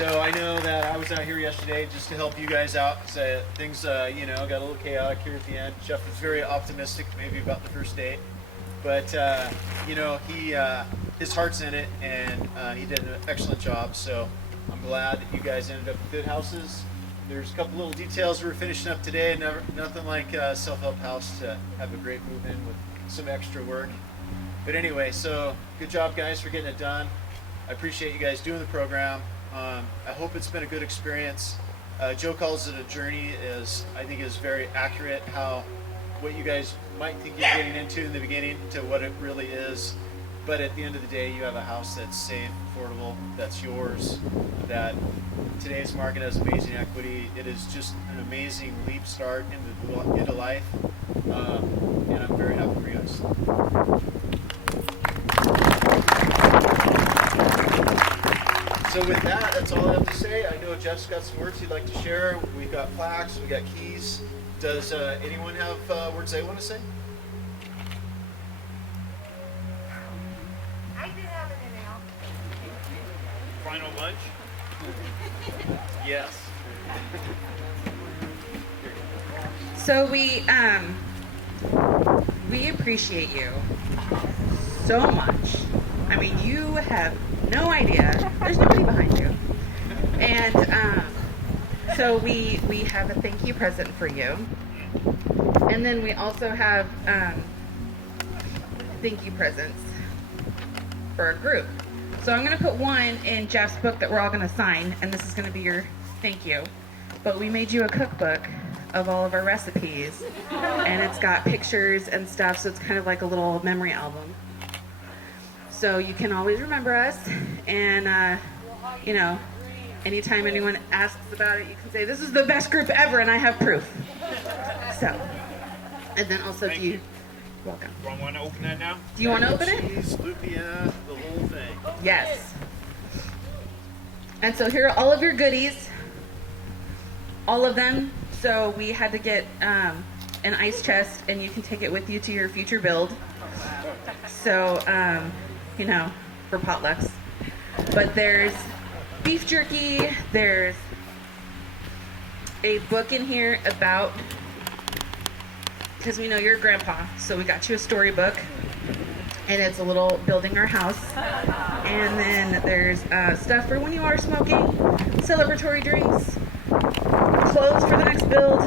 So I know that I was out here yesterday just to help you guys out. So things, got a little chaotic here at the end. Jeff was very optimistic, maybe about the first date, but he his heart's in it, and he did an excellent job. So I'm glad that you guys ended up with good houses. There's a couple little details we're finishing up today. Nothing like a self-help house to have a great move-in with some extra work. But anyway, so good job, guys, for getting it done. I appreciate you guys doing the program. I hope it's been a good experience. Joe calls it a journey. I think is very accurate. What you guys might think you're getting into in the beginning to what it really is. But at the end of the day, you have a house that's safe, affordable, that's yours, that today's market has amazing equity. It is just an amazing leap start into life, and I'm very happy for you guys. So with that, that's all I have to say. I know Jeff's got some words he'd like to share. We've got plaques, we've got keys. Does anyone have words they want to say? Final lunch? Yes. So we appreciate you so much. I mean, you have no idea. There's nobody behind you. And so we have a thank you present for you. And then we also have thank you presents for our group. So I'm going to put one in Jeff's book that we're all going to sign, and this is going to be your thank you. But we made you a cookbook of all of our recipes, and it's got pictures and stuff, so it's kind of like a little memory album. So you can always remember us, and anytime anyone asks about it, you can say, this is the best group ever, and I have proof. So, and then also Thank do you... you. Welcome. Do I want to open that now? Do you want to open it? Cheese, lupia, the whole thing. Yes. And so here are all of your goodies. All of them. So we had to get an ice chest, and you can take it with you to your future build. So, for potlucks. But there's beef jerky. There's a book in here about... because we know you're a grandpa, so we got you a storybook, and it's a little building our house. And then there's stuff for when you are smoking, celebratory drinks, clothes for the next build.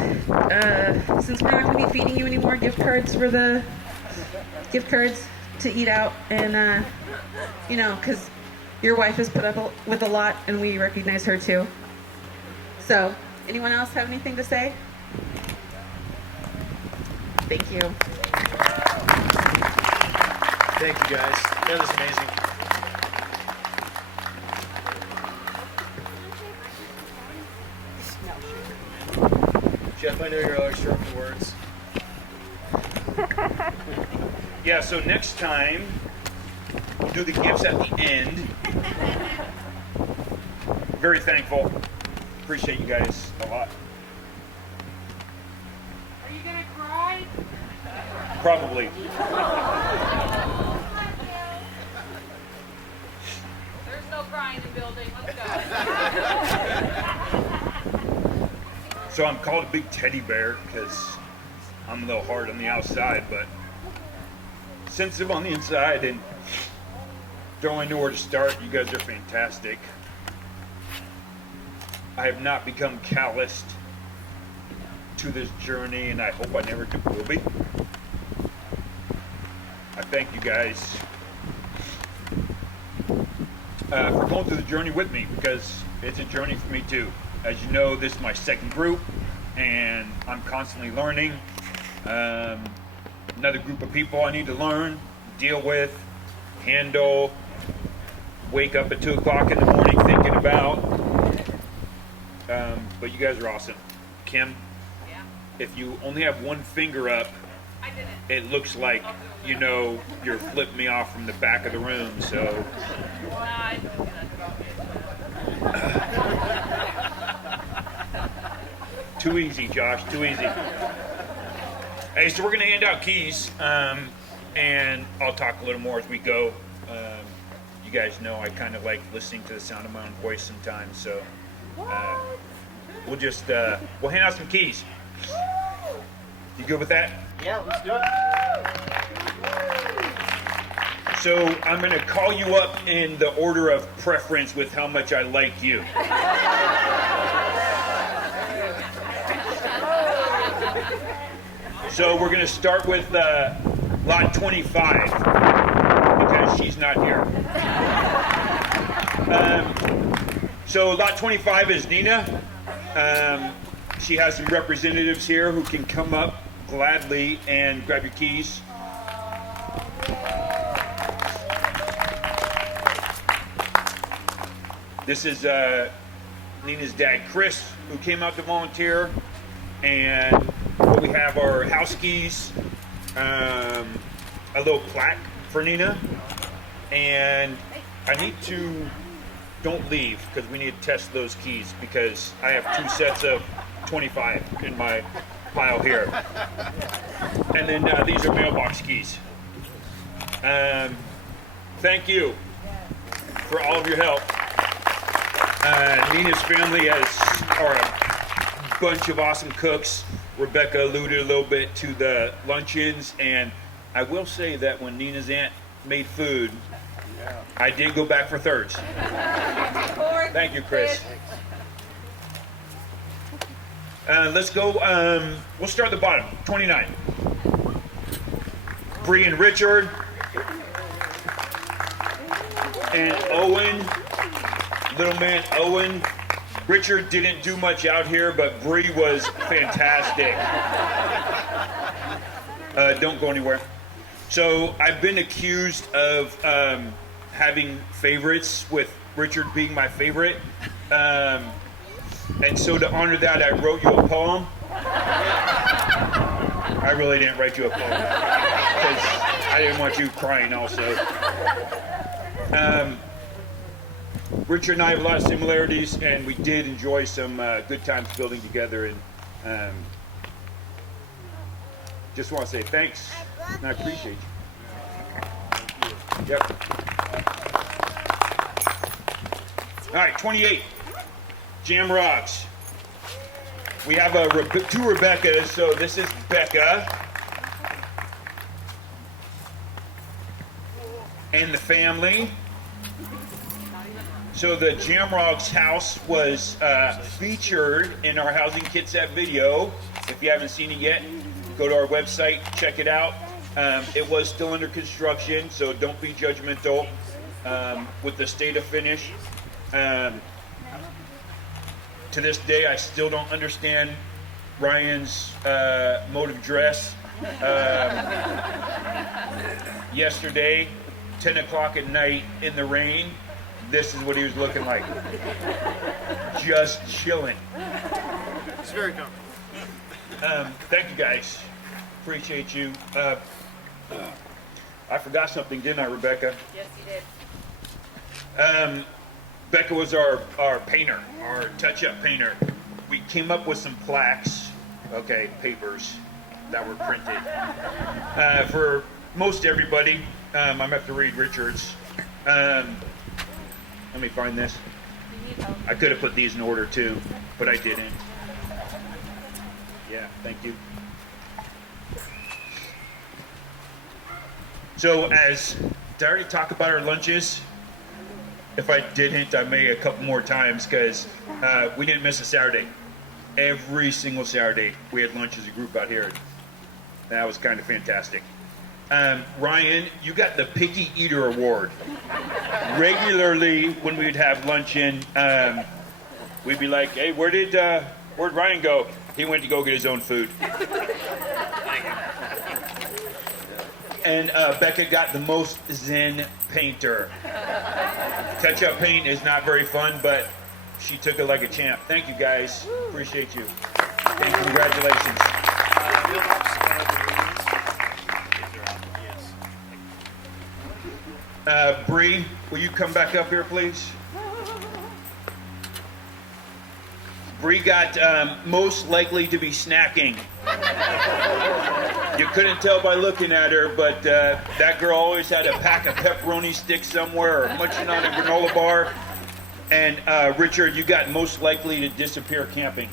Since we're not going to be feeding you anymore, gift cards to eat out, and because your wife has put up with a lot, and we recognize her too. So, anyone else have anything to say? Thank you. Thank you, guys. That was amazing. Jeff, I know you're always short for words. Yeah, so next time, we'll do the gifts at the end. Very thankful. Appreciate you guys a lot. Are you gonna cry? Probably. There's no crying in the building. Let's go. So I'm called a big teddy bear because I'm a little hard on the outside, but sensitive on the inside, and don't really know where to start. You guys are fantastic. I have not become calloused to this journey, and I hope I never will be. I thank you guys for going through the journey with me, because it's a journey for me too. As you know, this is my second group, and I'm constantly learning. Another group of people I need to learn, deal with, handle, wake up at 2 o'clock in the morning thinking about. But you guys are awesome. Kim, Yeah, if you only have one finger up, I did it. it looks like, you're flipping me off from the back of the room, so. Why? Too easy, Josh, too easy. Hey, so we're going to hand out keys, and I'll talk a little more as we go. You guys know, I kind of like listening to the sound of my own voice sometimes. So we'll just we'll hand out some keys. You good with that? Yeah, let's do it. So I'm going to call you up in the order of preference with how much I like you. So we're going to start with lot 25 because she's not here. So lot 25 is Nina. She has some representatives here who can come up gladly and grab your keys. This is Nina's dad, Chris, who came out to volunteer. And what we have are house keys, a little plaque for Nina. And I need to, don't leave, because we need to test those keys, because I have 2 sets of 25 in my pile here. And then these are mailbox keys. Thank you for all of your help. Nina's family are a bunch of awesome cooks. Rebecca alluded a little bit to the luncheons, and I will say that when Nina's aunt made food, I did go back for thirds. Thank you, Chris. Let's go. We'll start at the bottom. 29. Bree and Richard and Owen. Little man Owen. Richard didn't do much out here, but Bree was fantastic. Don't go anywhere. So I've been accused of having favorites, with Richard being my favorite. And so to honor that, I wrote you a poem. I really didn't write you a poem because I didn't want you crying also. Richard and I have a lot of similarities, and we did enjoy some good times building together. And just want to say thanks, and I appreciate you. Yep. All right, 28. Jam Rocks. We have 2 Rebeccas, so this is Becca and the family. So the Jamrock's house was featured in our Housing Kit Set video. If you haven't seen it yet, go to our website, check it out. It was still under construction, so don't be judgmental with the state of finish. To this day, I still don't understand Ryan's mode of dress. Yesterday, 10 o'clock at night in the rain, this is what he was looking like. Just chilling. It's very comfortable. Thank you guys. Appreciate you. I forgot something, didn't I, Rebecca? Yes, you did. Becca was our painter, our touch-up painter. We came up with some plaques, papers that were printed. For most everybody, I'm going to have to read Richard's. Let me find this. I could have put these in order too, but I didn't. Yeah, thank you. So did I already talk about our lunches? If I didn't, I may a couple more times, because we didn't miss a Saturday. Every single Saturday we had lunch as a group out here. That was kind of fantastic. Ryan, you got the Picky Eater Award. Regularly when we'd have luncheon, we'd be like, hey, where'd Ryan go? He went to go get his own food. And Becca got the most Zen painter. Touch-up paint is not very fun, but she took it like a champ. Thank you, guys. Appreciate you. And congratulations. Bree, will you come back up here, please? Bree got most likely to be snacking. You couldn't tell by looking at her, but that girl always had a pack of pepperoni sticks somewhere or munching on a granola bar. And Richard, you got most likely to disappear camping.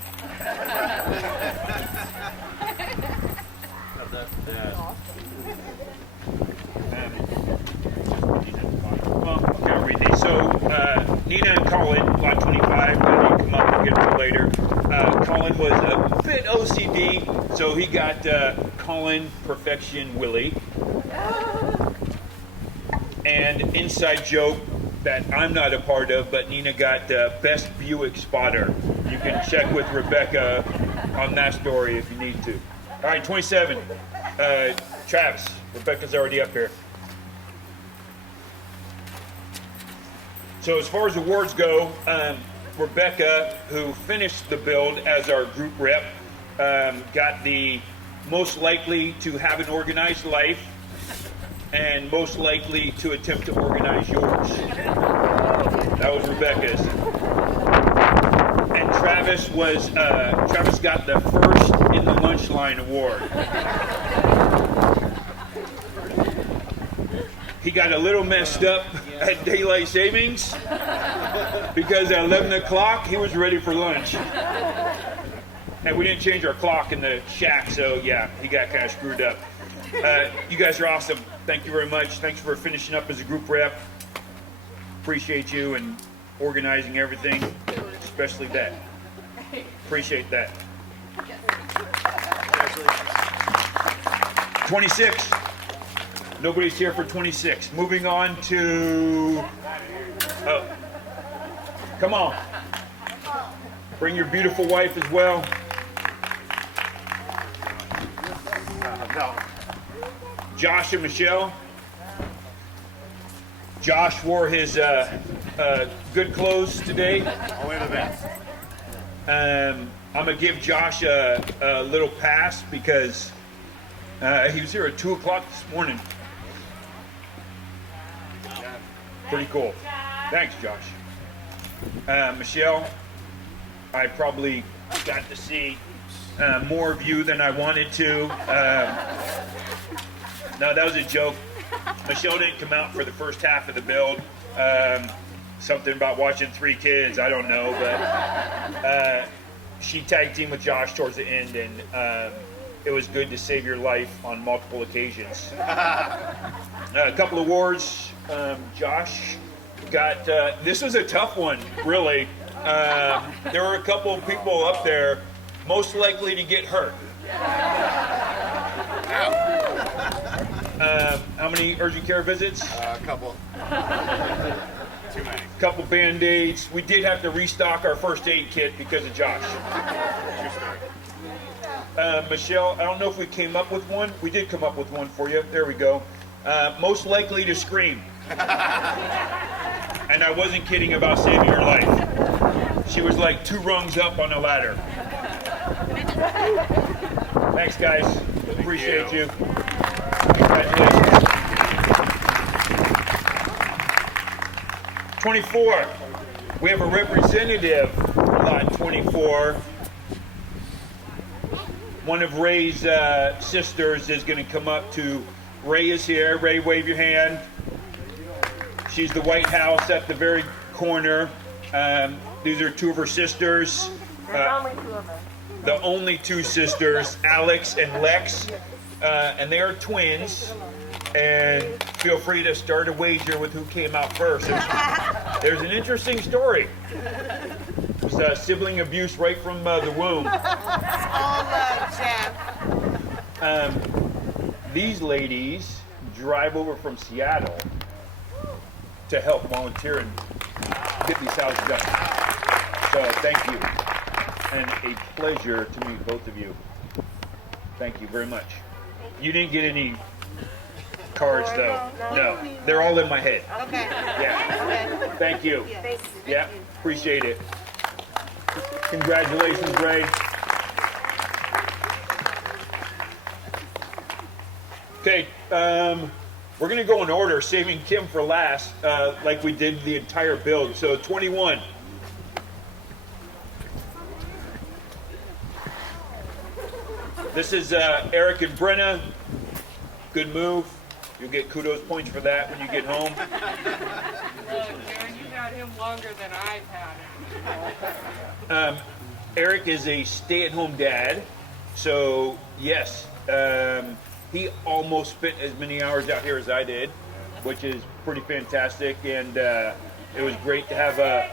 Okay, I'll read these. So, Nina and Colin, lot 25, you come up and get to later. Colin was a bit OCD, so he got Colin Perfection Willie. And inside joke that I'm not a part of, but Nina got Best Buick Spotter. You can check with Rebecca on that story if you need to. All right, 27. Travis, Rebecca's already up here. So as far as awards go, Rebecca, who finished the build as our group rep, got the most likely to have an organized life and most likely to attempt to organize yours. That was Rebecca's. And Travis got the first in the lunch line award. He got a little messed up at daylight savings because at 11 o'clock he was ready for lunch. And we didn't change our clock in the shack, so yeah, he got kind of screwed up. You guys are awesome. Thank you very much. Thanks for finishing up as a group rep. Appreciate you and organizing everything, especially that. Appreciate that. 26. Nobody's here for 26. Moving on to... Oh. Come on. Bring your beautiful wife as well. No. Josh and Michelle. Josh wore his good clothes today. Only the best. I'm going to give Josh a little pass because he was here at 2 o'clock this morning. Pretty cool. Thanks, Josh. Michelle, I probably got to see more of you than I wanted to. No, that was a joke. Michelle didn't come out for the first half of the build. Something about watching 3 kids, I don't know, but she tag teamed with Josh towards the end, and it was good to save your life on multiple occasions. A couple awards. Josh got, this was a tough one, really. There were a couple of people up there most likely to get hurt. How many urgent care visits? A couple. Too many. Couple Band-Aids. We did have to restock our first aid kit because of Josh. True story. Michelle, I don't know if we came up with one. We did come up with one for you. There we go. Most likely to scream. And I wasn't kidding about saving her life. She was like 2 rungs up on a ladder. Thanks, guys. Appreciate you. Congratulations. 24. We have a representative for lot 24. One of Ray's sisters is going to come up to... Ray is here. Ray, wave your hand. She's the White House at the very corner. These are 2 of her sisters. There's only 2 of them. The only 2 sisters, Alex and Lex. And they are twins. And feel free to start a wager with who came out first. There's an interesting story. It's sibling abuse right from the womb. All love, Jeff. These ladies drive over from Seattle to help volunteer and get these houses done. So thank you. And a pleasure to meet both of you. Thank you very much. You didn't get any cards though. No, they're all in my head. Okay. Yeah. Okay. Thank you. Thank you. Yeah, appreciate it. Congratulations, Ray. Okay, we're going to go in order, saving Kim for last, like we did the entire build. So 21. This is Eric and Brenna. Good move. You'll get kudos points for that when you get home. Karen, you've had him longer than I've had him. Eric is a stay-at-home dad, so yes, he almost spent as many hours out here as I did, which is pretty fantastic, and it was great to have a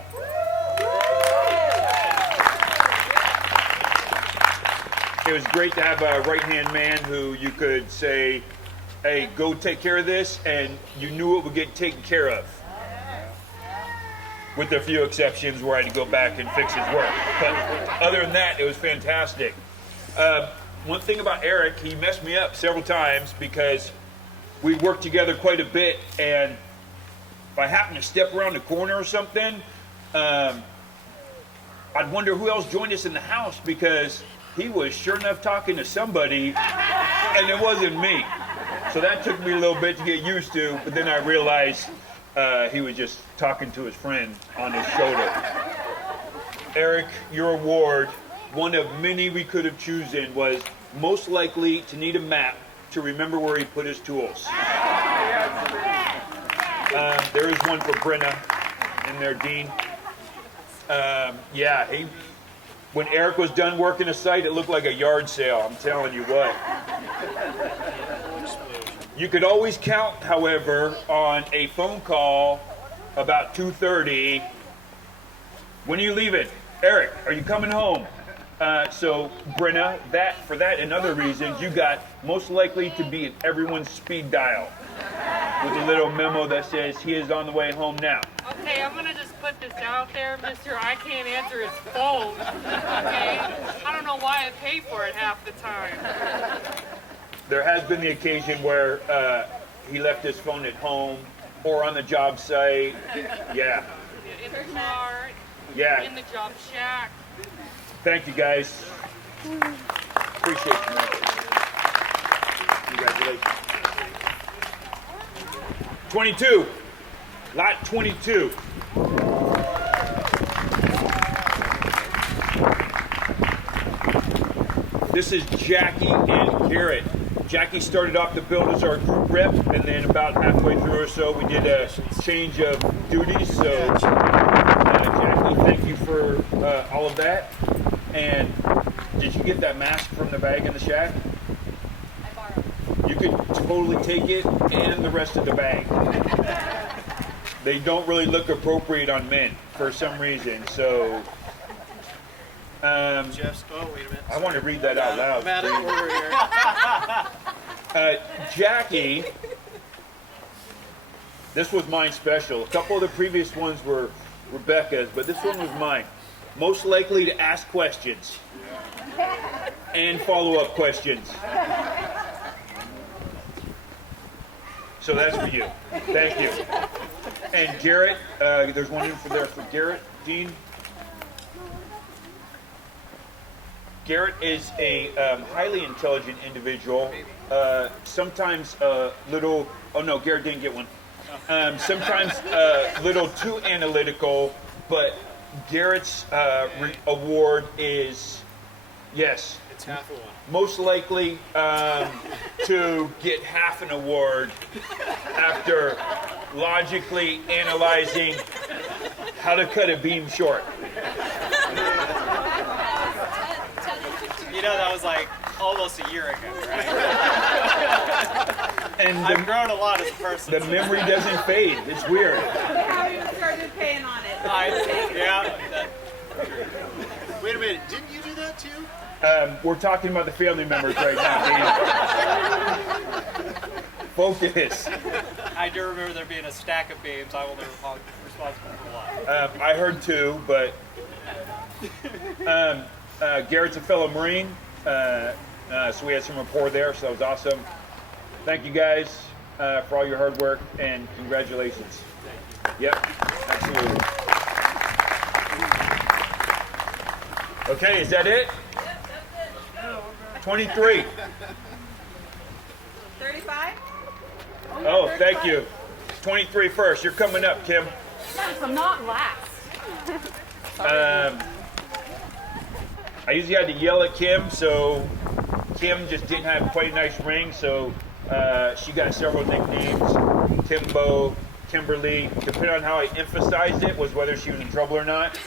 right-hand man who you could say, hey, go take care of this, and you knew it would get taken care of. With a few exceptions where I had to go back and fix his work. But other than that, it was fantastic. One thing about Eric, he messed me up several times because we worked together quite a bit, and if I happened to step around the corner or something, I'd wonder who else joined us in the house because he was sure enough talking to somebody, and it wasn't me. So that took me a little bit to get used to, but then I realized he was just talking to his friend on his shoulder. Eric, your award, one of many we could have chosen, was most likely to need a map to remember where he put his tools. There is one for Brenna in there, Dean. When Eric was done working a site, it looked like a yard sale, I'm telling you what. You could always count, however, on a phone call about 2:30. When are you leaving? Eric, are you coming home? So, Brenna, for that and other reasons, you got most likely to be at everyone's speed dial with a little memo that says he is on the way home now. Okay, I'm gonna just put this out there, Mister. I can't answer his phone. Okay, I don't know why I pay for it half the time. There has been the occasion where he left his phone at home or on the job site. Yeah. In the car. Yeah. In the job shack. Thank you, guys. Appreciate you, man. Congratulations. 22. Lot 22. This is Jackie and Garrett. Jackie started off the build as our group rep, and then about halfway through or so, we did a change of duties. So, Jackie, thank you for all of that. And did you get that mask from the bag in the shack? I borrowed. You could totally take it and the rest of the bag. They don't really look appropriate on men for some reason. So, Jeff's, oh, wait a minute. I want to read that out loud. I'm out of order here. Jackie, this was mine special. A couple of the previous ones were Rebecca's, but this one was mine. Most likely to ask questions and follow-up questions. So that's for you. Thank you. And Garrett, there's one in for Garrett, Dean. Garrett is a highly intelligent individual. Sometimes a little, oh no, Garrett didn't get one. Sometimes a little too analytical, but Garrett's award is, yes, It's half a one. most likely to get half an award after logically analyzing how to cut a beam short. You know, that was like almost a year ago, right? And I've grown a lot as a person. the memory doesn't fade. It's weird. How you started paying on it. Wait a minute, didn't you do that too? We're talking about the family members right now, Dave. Focus. I do remember there being a stack of beams. I will never be responsible for what. I heard two, but Garrett's a fellow Marine, so we had some rapport there, so that was awesome. Thank you guys for all your hard work, and congratulations. Yep, absolutely. Okay, is that it? 23. 35? Oh, thank you. 23 first. You're coming up, Kim. Yes, I'm not last. I usually had to yell at Kim, so Kim just didn't have quite a nice ring, so she got several nicknames. Timbo, Kimberly, depending on how I emphasized it, was whether she was in trouble or not.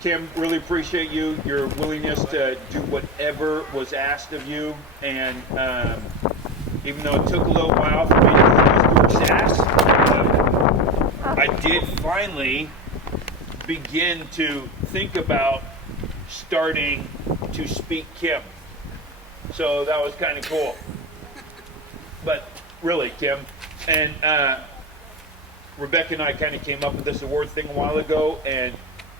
Kim, really appreciate your willingness to do whatever was asked of you, and even though it took a little while for me to put these ass, I did finally begin to think about starting to speak Kim. So that was kind of cool. But really, Kim, and Rebecca and I kind of came up with this award thing a while ago, and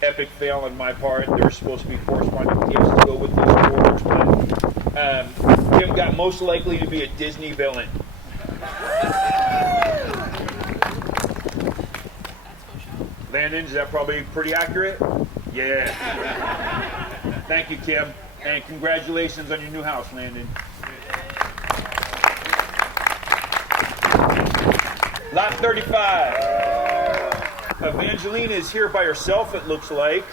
epic fail on my part. There's supposed to be corresponding gifts to go with these awards, but Kim got most likely to be a Disney villain. Landon, is that probably pretty accurate? Yeah. Thank you, Kim, and congratulations on your new house, Landon. Lot 35. Evangeline is here by herself, it looks like.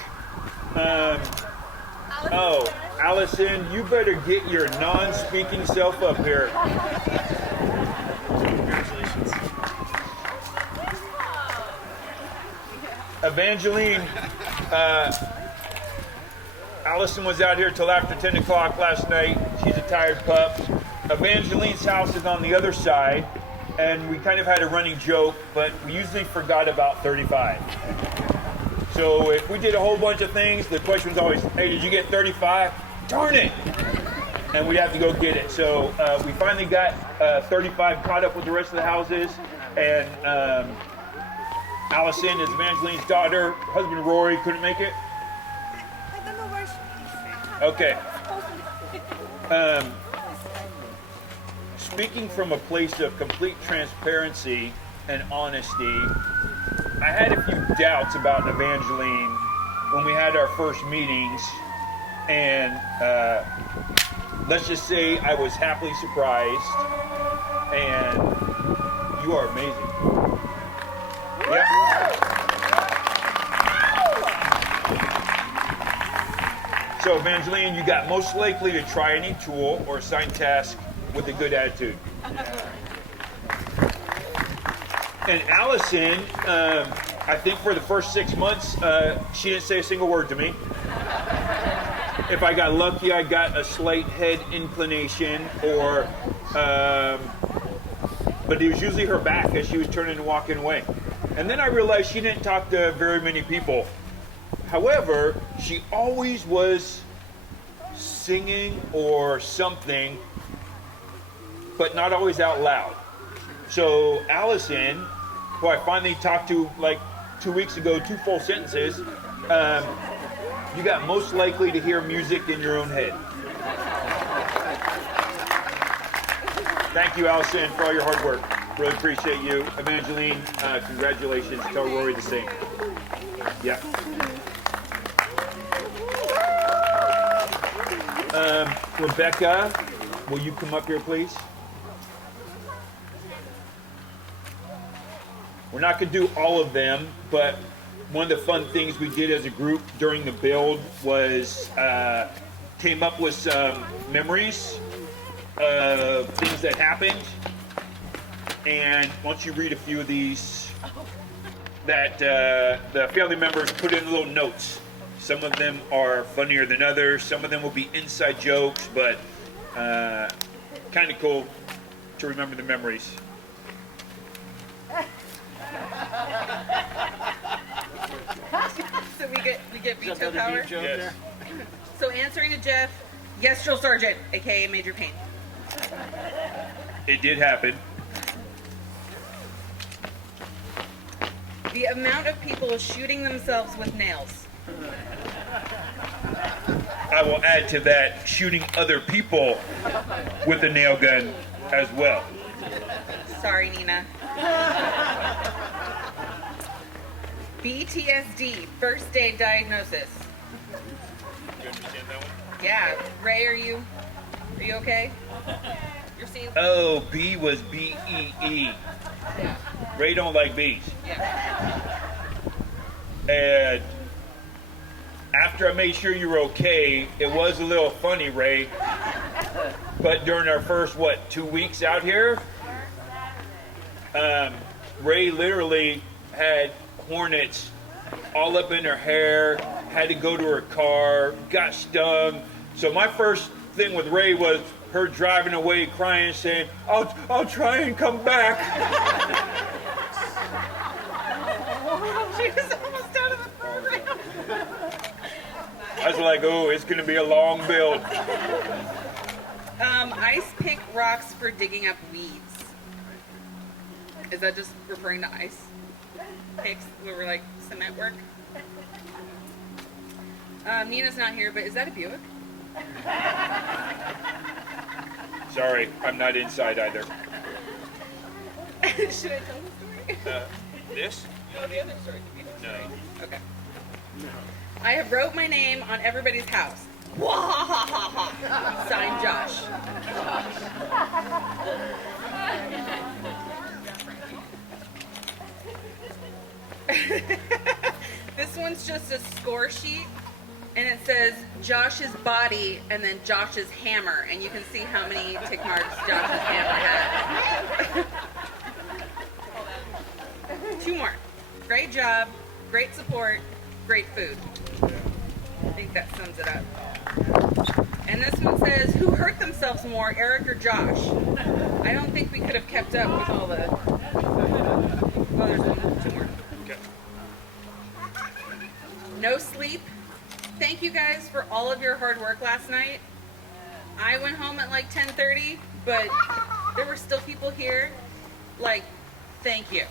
Oh, Allison, you better get your non-speaking self up here. Congratulations. Evangeline, Allison was out here till after 10 o'clock last night. She's a tired pup. Evangeline's house is on the other side, and we kind of had a running joke, but we usually forgot about 35. So if we did a whole bunch of things, the question was always, hey, did you get 35? Darn it! And we'd have to go get it. So we finally got 35 caught up with the rest of the houses, and Allison is Evangeline's daughter. Husband Rory couldn't make it. I don't know where she is. Okay. Speaking from a place of complete transparency and honesty, I had a few doubts about Evangeline when we had our first meetings, and let's just say I was happily surprised, and you are amazing. Yep. So Evangeline, you got most likely to try any tool or assign task with a good attitude. And Allison, I think for the first 6 months, she didn't say a single word to me. If I got lucky, I got a slight head inclination, or, but it was usually her back as she was turning and walking away. And then I realized she didn't talk to very many people. However, she always was singing or something, but not always out loud. So Allison, who I finally talked to like 2 weeks ago, 2 full sentences, you got most likely to hear music in your own head. Thank you, Allison, for all your hard work. Really appreciate you. Evangeline, congratulations. Tell Rory the same. Yeah. Rebecca, will you come up here, please? We're not going to do all of them, but one of the fun things we did as a group during the build was came up with some memories of things that happened. And once you read a few of these, that the family members put in little notes. Some of them are funnier than others. Some of them will be inside jokes, but kind of cool to remember the memories. So we get veto power. Yes. So answering to Jeff, yes, Drill Sergeant, aka Major Payne. It did happen. The amount of people shooting themselves with nails. I will add to that, shooting other people with a nail gun as well. Sorry, Nina. PTSD, first day diagnosis. You understand that one? Yeah, Ray, are you okay? You're seeing? Oh, B was B-E-E. Yeah. Ray don't like bees. Yeah. And after I made sure you were okay, it was a little funny, Ray. But during our first, 2 weeks out here, Ray literally had hornets all up in her hair, had to go to her car, got stung. So my first thing with Ray was her driving away crying, saying, I'll try and come back. She was almost out of the program. I was like, oh, it's going to be a long build. Ice pick rocks for digging up weeds. Is that just referring to ice picks where we're like cement work? Nina's not here, but is that a Buick? Sorry, I'm not inside either. Should I tell the story? This? Oh, the other story. No. Okay. I have wrote my name on everybody's house. Wahahaha. Signed Josh. This one's just a score sheet, and it says Josh's body and then Josh's hammer, and you can see how many tick marks Josh's hammer had. 2 more. Great job, great support, great food. I think that sums it up. And this one says, who hurt themselves more, Eric or Josh? I don't think we could have kept up with all the... Oh, there's 2 more. Okay. No sleep. Thank you guys for all of your hard work last night. I went home at like 10:30, but there were still people here. Like, thank you.